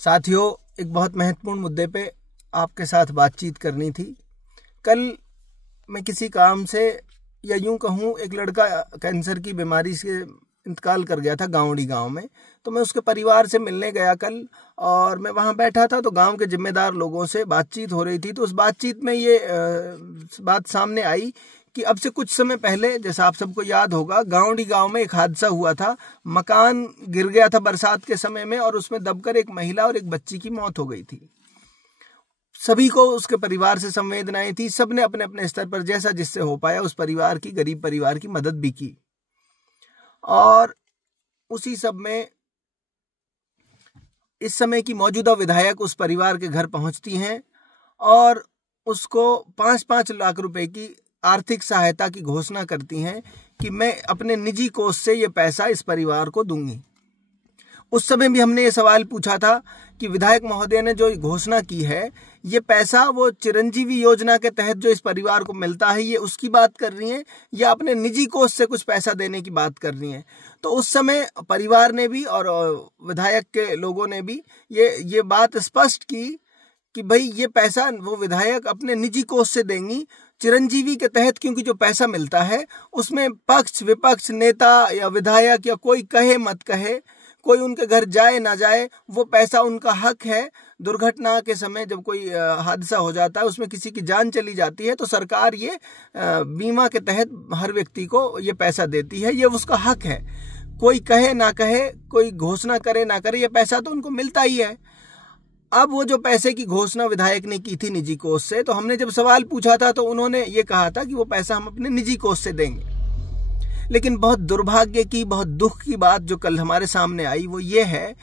साथियों, एक बहुत महत्वपूर्ण मुद्दे पे आपके साथ बातचीत करनी थी। कल मैं किसी काम से, या यूं कहूं, एक लड़का कैंसर की बीमारी से इंतकाल कर गया था गाँवड़ी गांव में। तो मैं उसके परिवार से मिलने गया कल, और मैं वहां बैठा था तो गांव के जिम्मेदार लोगों से बातचीत हो रही थी। तो उस बातचीत में ये बात सामने आई कि अब से कुछ समय पहले, जैसा आप सबको याद होगा, गाँवड़ी गांव में एक हादसा हुआ था। मकान गिर गया था बरसात के समय में, और उसमें दबकर एक महिला और एक बच्ची की मौत हो गई थी। सभी को उसके परिवार से संवेदनाएं थी। सबने अपने अपने स्तर पर जैसा जिससे हो पाया उस परिवार की, गरीब परिवार की मदद भी की। और उसी सब में इस समय की मौजूदा विधायक उस परिवार के घर पहुंचती हैं और उसको 5-5 लाख रुपए की आर्थिक सहायता की घोषणा करती हैं कि मैं अपने निजी कोष से ये पैसा इस परिवार को दूंगी। उस समय भी हमने ये सवाल पूछा था कि विधायक महोदय ने जो घोषणा की है, ये पैसा वो चिरंजीवी योजना के तहत जो इस परिवार को मिलता है, ये उसकी बात कर रही हैं या अपने निजी कोष से कुछ पैसा देने की बात कर रही हैं। तो उस समय परिवार ने भी और विधायक के लोगों ने भी ये बात स्पष्ट की कि भाई ये पैसा वो विधायक अपने निजी कोष से देंगी चिरंजीवी के तहत, क्योंकि जो पैसा मिलता है उसमें पक्ष विपक्ष, नेता या विधायक या कोई कहे मत कहे, कोई उनके घर जाए ना जाए, वो पैसा उनका हक है। दुर्घटना के समय जब कोई हादसा हो जाता है, उसमें किसी की जान चली जाती है, तो सरकार ये बीमा के तहत हर व्यक्ति को ये पैसा देती है। ये उसका हक है। कोई कहे ना कहे, कोई घोषणा करे ना करे, ये पैसा तो उनको मिलता ही है। अब वो जो पैसे की घोषणा विधायक ने की थी निजी कोष से, तो हमने जब सवाल पूछा था तो उन्होंने ये कहा था कि वो पैसा हम अपने निजी कोष से देंगे। लेकिन बहुत दुर्भाग्य की, बहुत दुख की बात जो कल हमारे सामने आई वो ये है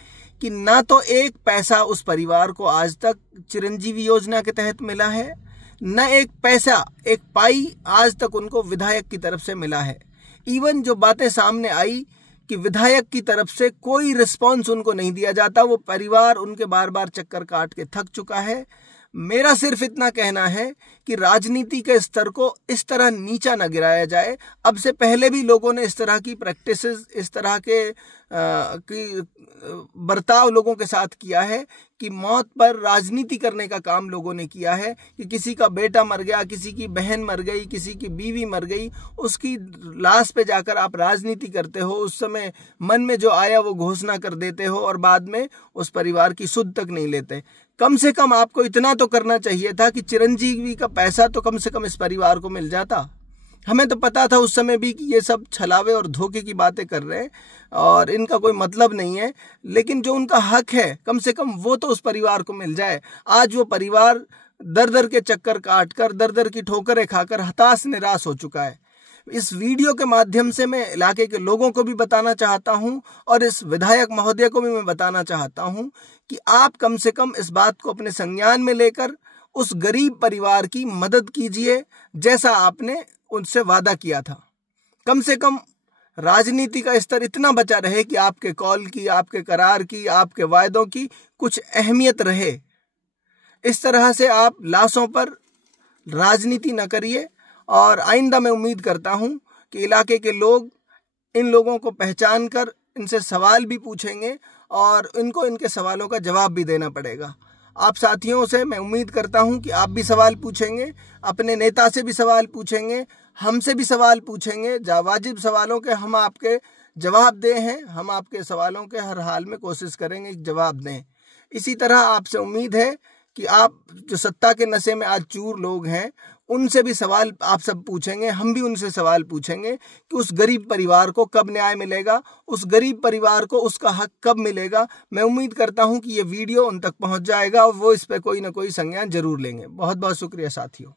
कि ना तो एक पैसा उस परिवार को आज तक चिरंजीवी योजना के तहत मिला है, न एक पैसा, एक पाई आज तक उनको विधायक की तरफ से मिला है। इवन जो बातें सामने आई कि विधायक की तरफ से कोई रिस्पॉन्स उनको नहीं दिया जाता, वो परिवार उनके बार बार चक्कर काट के थक चुका है। मेरा सिर्फ इतना कहना है कि राजनीति के स्तर को इस तरह नीचा न गिराया जाए। अब से पहले भी लोगों ने इस तरह की प्रैक्टिसेस, इस तरह के बर्ताव लोगों के साथ किया है कि मौत पर राजनीति करने का काम लोगों ने किया है कि किसी का बेटा मर गया, किसी की बहन मर गई, किसी की बीवी मर गई, उसकी लाश पे जाकर आप राजनीति करते हो। उस समय मन में जो आया वो घोषणा कर देते हो और बाद में उस परिवार की सुध तक नहीं लेते। कम से कम आपको इतना तो करना चाहिए था कि चिरंजीवी का पैसा तो कम से कम इस परिवार को मिल जाता। हमें तो पता था उस समय भी कि ये सब छलावे और धोखे की बातें कर रहे हैं और इनका कोई मतलब नहीं है, लेकिन जो उनका हक है कम से कम वो तो उस परिवार को मिल जाए। आज वो परिवार दर दर के चक्कर काटकर, दर दर की ठोकरें खाकर हताश निराश हो चुका है। इस वीडियो के माध्यम से मैं इलाके के लोगों को भी बताना चाहता हूं और इस विधायक महोदय को भी मैं बताना चाहता हूं कि आप कम से कम इस बात को अपने संज्ञान में लेकर उस गरीब परिवार की मदद कीजिए, जैसा आपने उनसे वादा किया था। कम से कम राजनीति का स्तर इतना बचा रहे कि आपके कॉल की, आपके करार की, आपके वायदों की कुछ अहमियत रहे। इस तरह से आप लाशों पर राजनीति न करिए। और आइंदा मैं उम्मीद करता हूं कि इलाके के लोग इन लोगों को पहचान कर इनसे सवाल भी पूछेंगे और इनको इनके सवालों का जवाब भी देना पड़ेगा। आप साथियों से मैं उम्मीद करता हूं कि आप भी सवाल पूछेंगे, अपने नेता से भी सवाल पूछेंगे, हमसे भी सवाल पूछेंगे। वाजिब सवालों के हम आपके जवाब दे हैं, हम आपके सवालों के हर हाल में कोशिश करेंगे जवाब दें। इसी तरह आपसे उम्मीद है कि आप जो सत्ता के नशे में आज चूर लोग हैं, उनसे भी सवाल आप सब पूछेंगे, हम भी उनसे सवाल पूछेंगे कि उस गरीब परिवार को कब न्याय मिलेगा, उस गरीब परिवार को उसका हक कब मिलेगा। मैं उम्मीद करता हूं कि ये वीडियो उन तक पहुंच जाएगा और वो इस पर कोई ना कोई संज्ञान जरूर लेंगे। बहुत बहुत शुक्रिया साथियों।